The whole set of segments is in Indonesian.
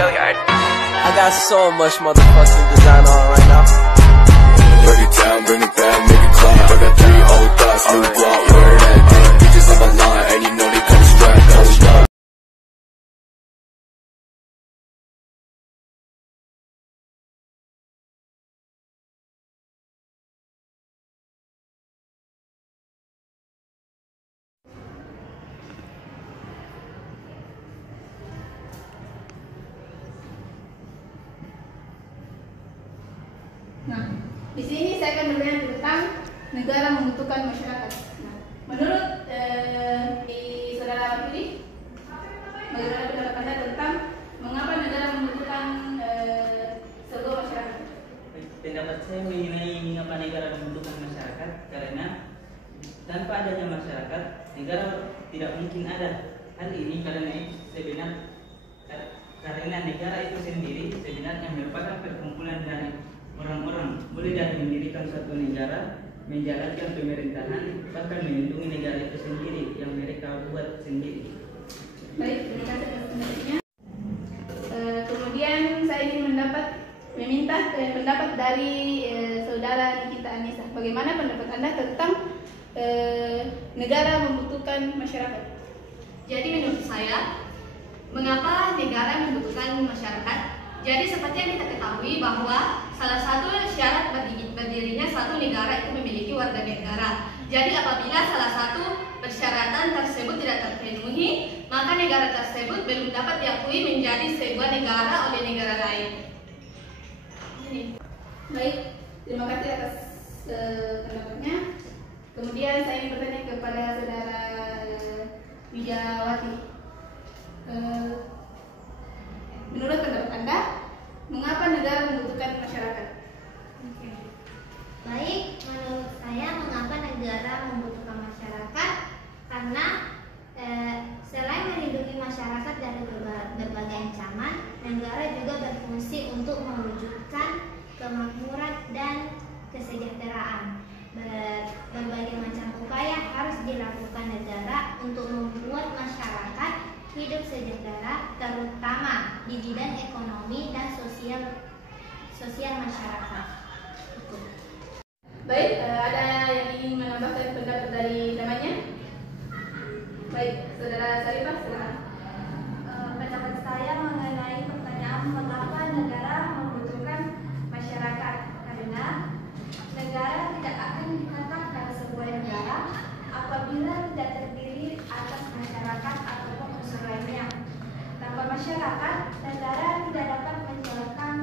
I got so much motherfucking design on right now. Bring it down, bring it back, make it clap. I got 3 old thoughts, new block, where that damn bitches on my line, and you know they come strapped, come strapped. Nah, di sini saya akan berbicara tentang negara membutuhkan masyarakat. Nah, menurut saudara ini, bagaimana pendapat Anda tentang mengapa negara membutuhkan sebuah masyarakat? Pendapat saya mengenai mengapa negara membutuhkan masyarakat, karena tanpa adanya masyarakat, negara tidak mungkin ada. Hal ini karena negara itu sendiri sebenarnya merupakan perkumpulan dari orang-orang, mulai dari mendirikan suatu negara, menjalankan pemerintahan, bahkan melindungi negara itu sendiri yang mereka buat sendiri. Baik, terima kasih atas pendapatnya. Kemudian saya ingin meminta pendapat dari saudara Nikita Anissa. Bagaimana pendapat Anda tentang negara membutuhkan masyarakat? Jadi menurut saya, mengapa negara membutuhkan masyarakat? Jadi seperti yang kita ketahui bahwa salah satu syarat berdirinya suatu negara itu memiliki warga negara. Jadi apabila salah satu persyaratan tersebut tidak terpenuhi, maka negara tersebut belum dapat diakui menjadi sebuah negara oleh negara lain. Ini. Baik, terima kasih atas pendapatnya. Kemudian saya ingin bertanya kepada saudara Wijawati. Menurut pendapat Anda, mengapa negara membutuhkan masyarakat? Baik, menurut saya mengapa negara membutuhkan masyarakat? Karena selain melindungi masyarakat dari berbagai ancaman, negara juga berfungsi untuk mewujudkan kemakmuran dan kesejahteraan. Berbagai macam upaya harus dilakukan negara untuk membuat masyarakat hidup sejahtera, terutama di bidang ekonomi dan sosial masyarakat. Baik, ada yang ingin menambahkan pendapat dari namanya? Baik, saudara Sarifah, silakan. Pendapat saya mengenai pertanyaan mengapa negara membutuhkan masyarakat, karena negara tidak akan dikatakan sebuah negara apabila tidak terdiri atas masyarakat ataupun unsur lainnya. Tanpa masyarakat, negara tidak dapat menjalankan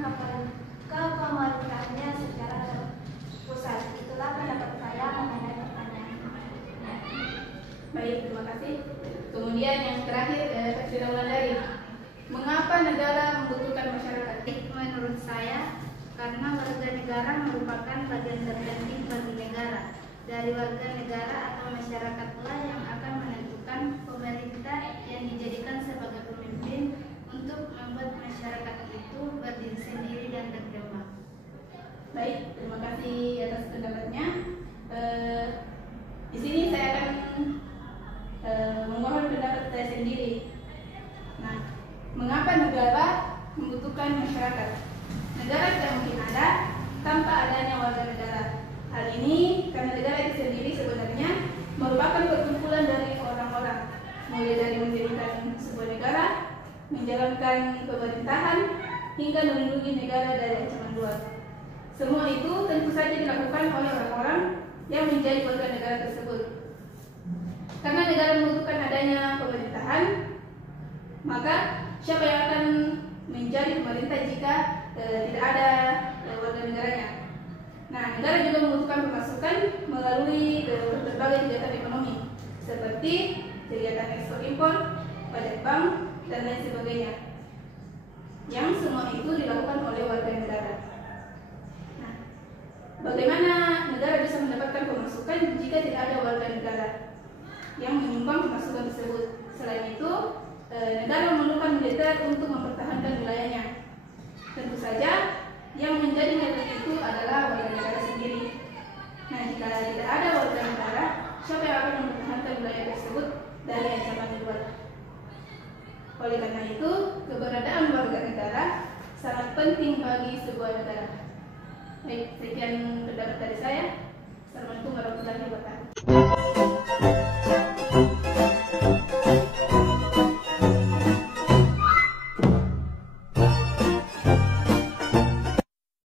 kepemerintahannya secara terpusat. Itulah pendapat saya mengenai pertanyaan. Baik, terima kasih. Kemudian yang terakhir, Saudara Wulandari, mengapa negara membutuhkan masyarakat? Menurut saya, karena warga negara merupakan bagian terpenting bagi negara. Dari warga negara atau masyarakat pula yang akan menentukan pemerintah yang dijadikan sebagai pemimpin untuk membuat masyarakat itu berdiri sendiri dan berkembang. Baik, terima kasih atas pendapatnya. Di sini saya akan memohon pendapat saya sendiri. Nah, mengapa negara membutuhkan masyarakat? Negara tidak mungkin ada tanpa adanya warga negara. Hal ini karena negara itu sendiri sebenarnya merupakan perkumpulan dari orang-orang, mulai dari mendirikan sebuah negara, menjalankan pemerintahan, hingga melindungi negara dari ancaman luar. Semua itu tentu saja dilakukan oleh orang-orang yang menjadi warga negara tersebut. Karena negara membutuhkan adanya pemerintahan, maka siapa yang akan menjadi pemerintah jika tidak ada warga negaranya? Nah, negara juga membutuhkan pemasukan melalui berbagai kegiatan ekonomi seperti kegiatan ekspor impor, pajak bank, dan lain sebagainya. Yang semua itu dilakukan oleh warga negara. Nah, bagaimana negara bisa mendapatkan pemasukan jika tidak ada warga negara yang menyumbang pemasukan tersebut? Selain itu, negara memerlukan militer untuk mempertahankan wilayahnya. Tentu saja yang menjadi militer itu adalah warga negara sendiri. Nah, jika tidak ada warga negara, siapa yang akan mempertahankan wilayah tersebut dari ancaman luar? Oleh karena itu, keberadaan warga negara penting bagi sebuah negara. Baik, sekian pendapat dari saya. Assalamualaikum warahmatullahi wabarakatuh.